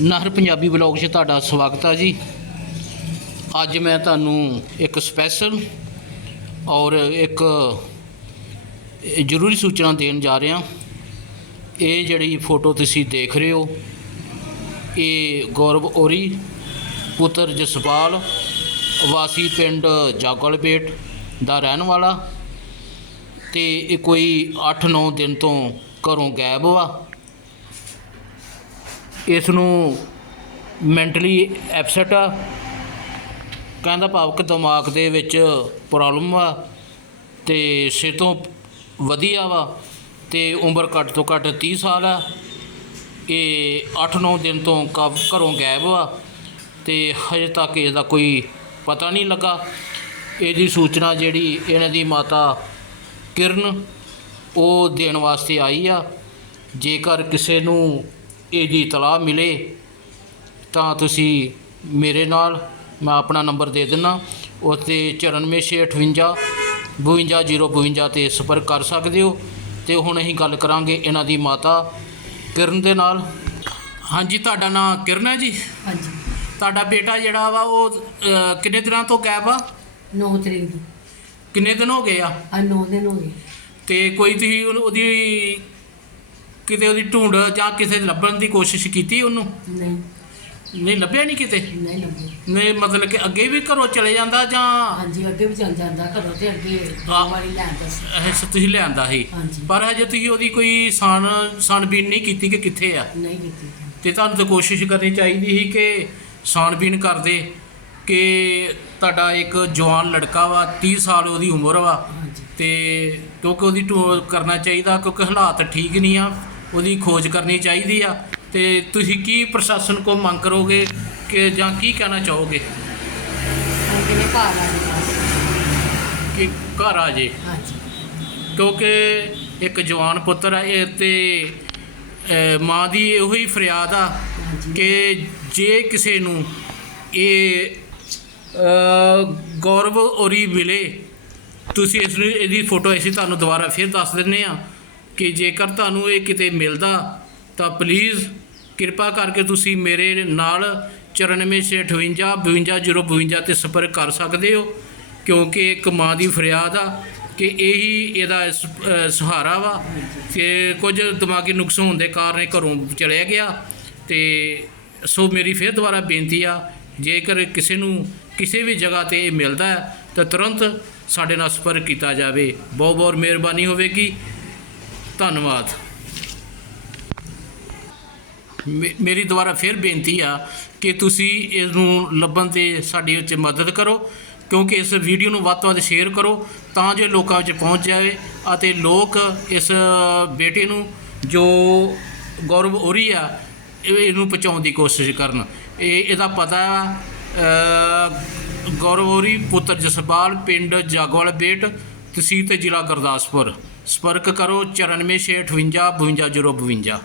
ਨਹਿਰ ਪੰਜਾਬੀ ਬਲੌਗ 'ਚ ਤੁਹਾਡਾ ਸਵਾਗਤ ਹੈ ਜੀ। ਅੱਜ ਮੈਂ ਤੁਹਾਨੂੰ ਇੱਕ ਸਪੈਸ਼ਲ ਔਰ ਇੱਕ ਜ਼ਰੂਰੀ ਸੂਚਨਾ ਦੇਣ ਜਾ ਰਿਹਾ। ਇਹ ਜਿਹੜੀ ਫੋਟੋ ਤੁਸੀਂ ਦੇਖ ਰਹੇ ਹੋ, ਇਹ ਗੌਰਵ ਔਰੀ, ਪੁੱਤਰ ਜਸਪਾਲ, ਵਾਸੀ ਪਿੰਡ ਜਾਗਲਪੇਟ ਦਾ ਰਹਿਣ ਵਾਲਾ। ਤੇ ਇਹ ਕੋਈ 8-9 ਦਿਨ ਤੋਂ ਘਰੋਂ ਗਾਇਬ ਵਾ। ਇਸ ਨੂੰ ਮੈਂਟਲੀ ਐਪਸੈਟ ਆ। ਕਹਿੰਦਾ ਭਾਵ ਕਿ ਦਿਮਾਗ ਦੇ ਵਿੱਚ ਪ੍ਰੋਬਲਮ ਆ ਤੇ ਸਿਰ ਤੋਂ ਵਧੀਆ ਵਾ ਤੇ ਉਮਰ ਘੱਟ ਤੋਂ ਘੱਟ 30 ਸਾਲ ਆ। ਇਹ 8-9 ਦਿਨ ਤੋਂ ਕ- ਘਰੋਂ ਗਾਇਬ ਵਾ ਤੇ ਹਜੇ ਤੱਕ ਇਹਦਾ ਕੋਈ ਪਤਾ ਨਹੀਂ ਲੱਗਾ। ਇਹਦੀ ਸੂਚਨਾ ਜਿਹੜੀ ਇਹਨਾਂ ਦੀ ਮਾਤਾ ਕਿਰਨ, ਉਹ ਦੇਣ ਵਾਸਤੇ ਆਈ ਆ। ਜੇਕਰ ਕਿਸੇ ਨੂੰ ਇਹਦੀ ਤਲਾਹ ਮਿਲੇ ਤਾਂ ਤੁਸੀਂ ਮੇਰੇ ਨਾਲ ਮੈਂ ਆਪਣਾ ਨੰਬਰ ਦੇ ਦਿੰਨਾ ਉਸ 'ਤੇ 9458 52052 ਤੇ ਸੰਪਰਕ ਕਰ ਸਕਦੇ ਹੋ। ਤੇ ਹੁਣ ਅਸੀਂ ਗੱਲ ਕਰਾਂਗੇ ਇਹਨਾਂ ਦੀ ਮਾਤਾ ਕਿਰਨ ਦੇ ਨਾਲ। ਹਾਂਜੀ ਤੁਹਾਡਾ ਨਾਮ ਕਿਰਨ ਹੈ ਜੀ? ਹਾਂਜੀ। ਤੁਹਾਡਾ ਬੇਟਾ ਜਿਹੜਾ ਵਾ ਉਹ ਅਹ, ਕਿੰਨੇ ਦਿਨਾਂ ਤੋਂ ਗਾਇਬ ਆ? 9 ਤਰੀਕ ਨੂੰ ਕਿੰਨੇ ਦਿਨ ਹੋ ਗਏ ਆ? ਆ 9 ਦਿਨ ਹੋ ਗਏ। ਤੇ ਕੋਈ ਤੁਸੀਂ ਉਹਨੂੰ- ਉਹਦੀ ਕਿਤੇ ਉਹਦੀ ਢੂੰਡ ਜਾਂ ਕਿਸੇ ਲੱਭਣ ਦੀ ਕੋਸ਼ਿਸ਼ ਕੀਤੀ ਉਹਨੂੰ? ਨਹੀਂ। ਨਹੀਂ ਲੱਭਿਆ ਨਹੀਂ ਕਿਤੇ? ਨਹੀਂ ਲੱਭੇ ਨਹੀਂ ਮਤਲਬ ਕਿ ਅੱਗੇ ਵੀ ਘਰੋਂ ਚਲੇ ਜਾਂਦਾ ਜਾਂ ਹਾਂਜੀ ਅੱਗੇ ਵੀ ਚੱਲ ਜਾਂਦਾ ਘਰੋਂ ਤੇ ਅੱਗੇ ਦੋ ਹਾਂ। ਵਾਰੀ ਲੈਣ ਦੱਸ ਇਹ ਸ- ਤੁਸੀਂ ਲਿਆਂਦਾ ਸੀ? ਹਾਂਜੀ। ਪਰ ਹਜੇ ਤੁਸੀਂ ਉਹਦੀ ਕੋਈ ਸਾਨ ਸਾਨਬੀਨ ਨਹੀਂ ਕੀਤੀ ਕਿ ਕਿੱਥੇ ਆ? ਨਹੀਂ ਕੀਤੀ। ਤੇ ਤੁਹਾਨੂੰ ਤਾਂ ਕੋਸ਼ਿਸ਼ ਕਰਨੀ ਚਾਹੀਦੀ ਸੀ ਕਿ ਸਾਨਬੀਨ ਕਰਦੇ ਕਿ ਤੁਹਾਡਾ ਇੱਕ ਜਵਾਨ ਲੜਕਾ ਵਾ 30 ਸਾਲ ਉਹਦੀ ਉਮਰ ਵਾ ਹਾਂਜੀ। ਤੇ ਕਿਉਂਕਿ ਉਹਦੀ ਢੋ ਕਰਨਾ ਚਾਹੀਦਾ ਕਿਉਂਕਿ ਹਾਲਾਤ ਠੀਕ ਨਹੀਂ ਆ। ਉਹਦੀ ਖੋਜ ਕਰਨੀ ਚਾਹੀਦੀ ਆ। ਤੇ ਤੁਸੀਂ ਕੀ ਪ੍ਰਸ਼ਾਸਨ ਕੋ ਮੰਗ ਕਰੋਗੇ ਕਿ ਜਾਂ ਕੀ ਕਹਿਣਾ ਚਾਹੋਗੇ? ਘਰ ਆ ਕਿ ਘਰ ਆ ਜੇ। ਹਾਂਜੀ। ਕਿਉਂਕਿ ਇੱਕ ਜਵਾਨ ਪੁੱਤਰ ਆ ਇਹ ਤੇ ਮਾਂ ਦੀ ਇਹੋ ਹੀ ਫਰਿਆਦ ਆ ਕਿ ਜੇ ਕਿਸੇ ਨੂੰ ਇਹ ਗੌਰਵ ਔਰੀ ਮਿਲੇ ਤੁਸੀਂ ਇਸ ਨੂੰ ਇਹਦੀ ਫੋਟੋ ਅਸੀਂ ਤੁਹਾਨੂੰ ਦੁਬਾਰਾ ਫਿਰ ਦੱਸ ਦਿੰਨੇ ਆ ਕਿ ਜੇਕਰ ਤੁਹਾਨੂੰ ਇਹ ਕਿਤੇ ਮਿਲਦਾ ਤਾਂ ਪਲੀਜ਼ ਕਿਰਪਾ ਕਰਕੇ ਤੁਸੀਂ ਮੇਰੇ ਨਾਲ 9458 52052 ਤੇ ਸੰਪਰਕ ਕਰ ਸਕਦੇ ਹੋ, ਕਿਉਂਕਿ ਇੱਕ ਮਾਂ ਦੀ ਫਰਿਆਦ ਆ ਕਿ ਇਹੀ ਇਹਦਾ ਸਹਾਰਾ ਵਾ ਕਿ ਕੁਝ ਦਿਮਾਗੀ ਨੁਕਸ ਹੋਣ ਦੇ ਕਾਰਨ ਇਹ ਘਰੋਂ ਚਲਿਆ ਗਿਆ ਤੇ ਸੋ ਮੇਰੀ ਫਿਰ ਦੁਬਾਰਾ ਬੇਨਤੀ ਆ, ਜੇਕਰ ਕਿਸੇ ਨੂੰ ਕਿਸੇ ਵੀ ਜਗ੍ਹਾ ਤੇ ਇਹ ਮਿਲਦਾ ਹੈ ਤਾਂ ਤੁਰੰਤ ਸਾਡੇ ਨਾਲ ਸੰਪਰਕ ਕੀਤਾ ਜਾਵੇ। ਬਹੁਤ ਬਹੁਤ ਮਿਹਰਬਾਨੀ ਹੋਵੇਗੀ। ਧੰਨਵਾਦ। ਮੇ- ਮੇਰੀ ਦੁਬਾਰਾ ਫਿਰ ਬੇਨਤੀ ਆ ਕਿ ਤੁਸੀਂ ਇਸ ਨੂੰ ਲੱਭਣ ਤੇ ਸਾਡੀ ਵਿੱਚ ਮਦਦ ਕਰੋ ਕਿਉਂਕਿ ਇਸ ਵੀਡੀਓ ਨੂੰ ਵੱਧ ਤੋਂ ਵੱਧ ਸ਼ੇਅਰ ਕਰੋ ਤਾਂ ਜੋ ਲੋਕਾਂ ਵਿੱਚ ਪਹੁੰਚ ਜਾਵੇ ਅਤੇ ਲੋਕ ਇਸ ਬੇਟੇ ਨੂੰ ਜੋ ਗੌਰਵ ਔਰੀ ਆ ਇਹਨੂੰ ਪਹੁੰਚਾਉਣ ਦੀ ਕੋਸ਼ਿਸ਼ ਕਰਨ। ਇਹ ਇਹਦਾ ਪਤਾ ਅ, ਗੌਰਵ ਔਰੀ ਪੁੱਤਰ ਜਸਪਾਲ ਪਿੰਡ ਜਾਗਵਾਲ ਬੇਟ ਤਹਿਸੀਲ ਤੇ ਜ਼ਿਲ੍ਹਾ ਗੁਰਦਾਸਪੁਰ। ਸੰਪਰਕ ਕਰੋ 9468 52052